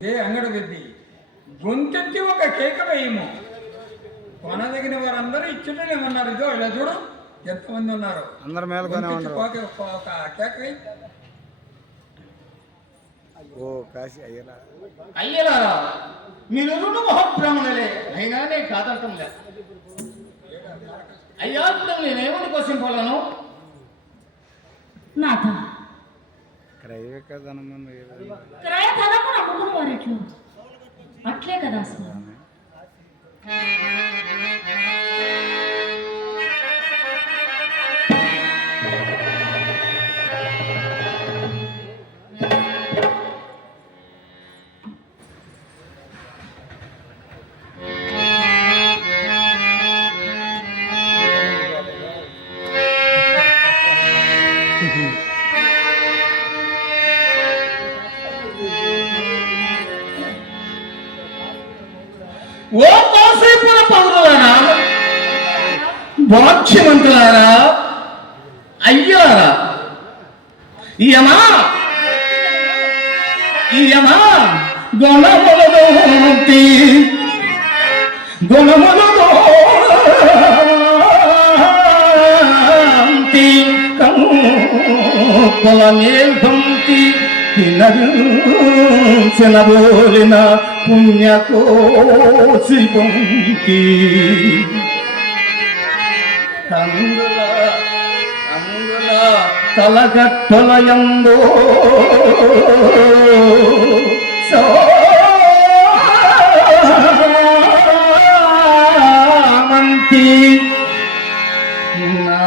ఏ అంగడి పెద్ది గొంతెత్తి ఒక కేక వేయము కొనదగిన వారందరూ ఇచ్చుటనే ఉన్నారు. ఇదో ఇలా చూడు ఎంతమంది ఉన్నారు. అందరు మేలుగానే ఉన్నారు. ఒక కేక వేయి. ఓ కాశీ అయ్యలా అయ్యలారా మీరు రెండు మహాబ్రాహ్మణులే, అయినా నేను కాదంటం లేదు. అయ్యా ఇప్పుడు నేనేమని కోసం పోలను నాథ క్రయధనము క్రయధనము నమ్ముకుని వారెట్లు అట్లే కదా స్వామి. ఓ కాసేపుల పౌరులారా, భాగ్యవంతులారా, అయ్యారా, ఈయమా గుణములదోంతి కులమేల్భంతి చినబోలిన పుణ్యకోసి పొంతి అందుల తలగట్టలయందో సోమంతి నా